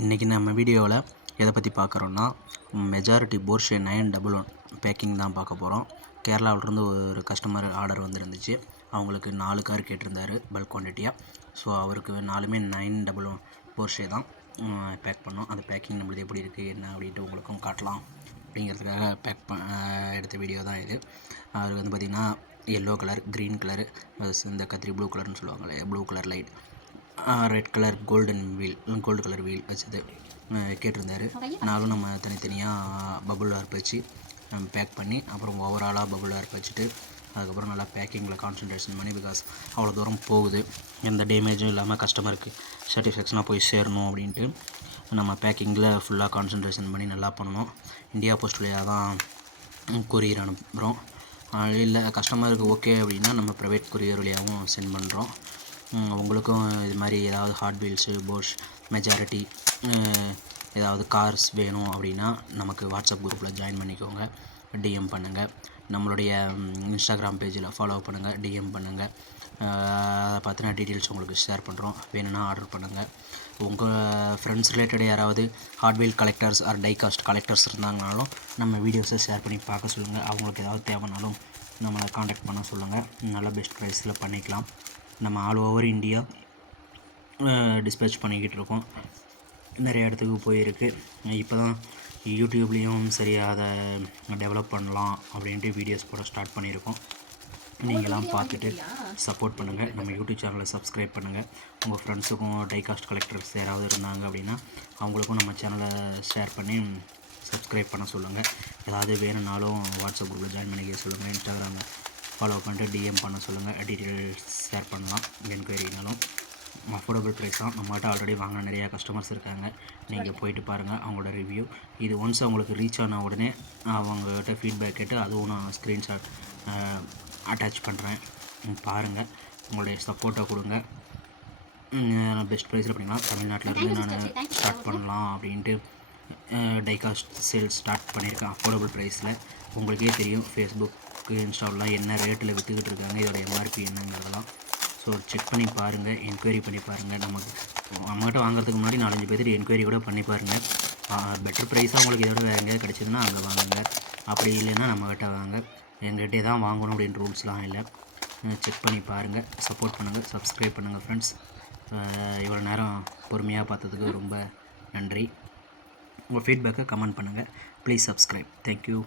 இன்றைக்கி நம்ம வீடியோவில் எதை பற்றி பார்க்குறோன்னா மெஜாரிட்டி போர்ஷே 911 பேக்கிங் தான் பார்க்க போகிறோம். கேரளாவிலேருந்து ஒரு கஸ்டமர் ஆர்டர் வந்துருந்துச்சு. அவங்களுக்கு 4 கார் கேட்டிருந்தாரு பல்க் குவான்டிட்டியாக. ஸோ அவருக்கு 4மே 911 போர்ஷே தான் பேக் பண்ணோம். அந்த பேக்கிங் நம்மளுக்கு எப்படி இருக்குது என்ன அப்படின்ட்டு உங்களுக்கும் காட்டலாம் அப்படிங்கிறதுக்காக எடுத்த வீடியோ தான் இது. அவருக்கு வந்து பார்த்திங்கன்னா எல்லோ கலர், க்ரீன் கலரு, இந்த கத்திரி ப்ளூ கலர்னு சொல்லுவாங்களே, blue colour light, red colour gold colour wheel வச்சது கேட்டிருந்தாரு. நானும் நம்ம தனித்தனியாக பபுள் வார்ப் வச்சு பேக் பண்ணி அப்புறம் ஓவராலாக பபுள் வார்ப் வச்சுட்டு அதுக்கப்புறம் நல்லா பேக்கிங்கில் கான்சன்ட்ரேஷன் பண்ணி, பிகாஸ் அவ்வளோ தூரம் போகுது, எந்த டேமேஜும் இல்லாமல் கஸ்டமருக்கு சாட்டிஸ்ஃபேக்ஷனாக போய் சேரணும் அப்படின்ட்டு நம்ம பேக்கிங்கில் ஃபுல்லாக கான்சன்ட்ரேஷன் பண்ணி நல்லா பண்ணணும். இந்தியா போஸ்ட் வழியாக தான் கொரியர் அனுப்புகிறோம். இல்லை கஸ்டமருக்கு ஓகே அப்படின்னா நம்ம ப்ரைவேட் கொரியர் வழியாகவும் சென்ட் பண்ணுறோம். உங்களுக்கும் இது மாதிரி ஏதாவது ஹாட் வீல்ஸு, போஷ் மெஜாரிட்டி ஏதாவது கார்ஸ் வேணும் அப்படின்னா நமக்கு வாட்ஸ்அப் குரூப்பில் ஜாயின் பண்ணிக்கோங்க, டிஎம் பண்ணுங்கள். நம்மளுடைய இன்ஸ்டாகிராம் பேஜில் ஃபாலோ பண்ணுங்கள், டிஎம் பண்ணுங்கள். அதை பற்றின டீட்டெயில்ஸ் உங்களுக்கு ஷேர் பண்ணுறோம். வேணும்னா ஆர்டர் பண்ணுங்கள். உங்கள் ஃப்ரெண்ட்ஸ் ரிலேட்டட் யாராவது hot wheel collectors or die cast collectors இருந்தாங்கனாலும் நம்ம வீடியோஸை ஷேர் பண்ணி பார்க்க சொல்லுங்கள். அவங்களுக்கு ஏதாவது தேவைனாலும் நம்மளை காண்டாக்ட் பண்ண சொல்லுங்கள். நல்ல பெஸ்ட் ப்ரைஸில் பண்ணிக்கலாம். நம்ம ஆல் ஓவர் இந்தியா டிஸ்பேச் பண்ணிக்கிட்டு இருக்கோம். நிறைய இடத்துக்கு போயிருக்கு. இப்போ தான் யூடியூப்லேயும் சரி அதை டெவலப் பண்ணலாம் அப்படின்ட்டு வீடியோஸ் போட ஸ்டார்ட் பண்ணியிருக்கோம். நீங்களாம் பார்த்துட்டு சப்போர்ட் பண்ணுங்கள். நம்ம யூடியூப் சேனலை சப்ஸ்கிரைப் பண்ணுங்கள். உங்கள் ஃப்ரெண்ட்ஸுக்கும் டைகாஸ்ட் கலெக்டர்ஸ் யாராவது இருந்தாங்க அப்படின்னா அவங்களுக்கும் நம்ம சேனலை ஷேர் பண்ணி சப்ஸ்கிரைப் பண்ண சொல்லுங்கள். ஏதாவது வேணும்னாலும் வாட்ஸ்அப் குரூப்பில் ஜாயின் பண்ணிக்க சொல்லுங்கள். இன்ஸ்டாகிராமில் ஃபாலோ பண்ணிட்டு டிஎம் பண்ண சொல்லுங்கள். டீட்டெயில்ஸ் ஷேர் பண்ணலாம். என்கொயரினாலும் அஃபோர்டபுள் ப்ரைஸ் தான். நம்மகிட்ட ஆல்ரெடி வாங்கின நிறையா கஸ்டமர்ஸ் இருக்காங்க. நீங்கள் போயிட்டு பாருங்கள் அவங்களோட ரிவ்யூ. இது ஒன்ஸ் அவங்களுக்கு ரீச் ஆன உடனே அவங்ககிட்ட ஃபீட்பேக் கேட்டு அதுவும் நான் ஸ்க்ரீன்ஷாட் அட்டாச் பண்ணுறேன். பாருங்கள், உங்களுடைய சப்போர்ட்டை கொடுங்க. பெஸ்ட் ப்ரைஸில் அப்படின்னா தமிழ்நாட்டிலேருந்து நான் ஸ்டார்ட் பண்ணலாம் அப்படின்ட்டு டைகாஸ்ட் சேல்ஸ் ஸ்டார்ட் பண்ணியிருக்கேன் அஃபோர்டபுள் ப்ரைஸில். உங்களுக்கே தெரியும் ஃபேஸ்புக்கு, இன்ஸ்டாவெலாம் என்ன ரேட்டில் விற்றுக்கிட்டு இருக்காங்க, இதோட எம்ஆர்பி என்னங்கிறதெல்லாம். ஸோ செக் பண்ணி பாருங்கள், என்கொயரி பண்ணி பாருங்கள். நம்மகிட்ட வாங்குறதுக்கு முன்னாடி 4-5 பேர்த்து என்கொயரி கூட பண்ணி பாருங்கள். பெட்டர் ப்ரைஸாக உங்களுக்கு இதோட வேறு எங்கேயாவது கிடச்சிதுன்னா அங்கே வாங்குங்க. அப்படி இல்லைன்னா நம்மகிட்ட வாங்க. எங்கள்கிட்டே தான் வாங்கணும் அப்படின்ற ரூல்ஸ்லாம் இல்லை. செக் பண்ணி பாருங்கள், சப்போர்ட் பண்ணுங்கள், சப்ஸ்கிரைப் பண்ணுங்கள் ஃப்ரெண்ட்ஸ். இவ்வளோ நேரம் பொறுமையாக பார்த்ததுக்கு ரொம்ப நன்றி. உங்கள் ஃபீட்பேக்கை கமெண்ட் பண்ணுங்கள். Please subscribe. தேங்க்யூ.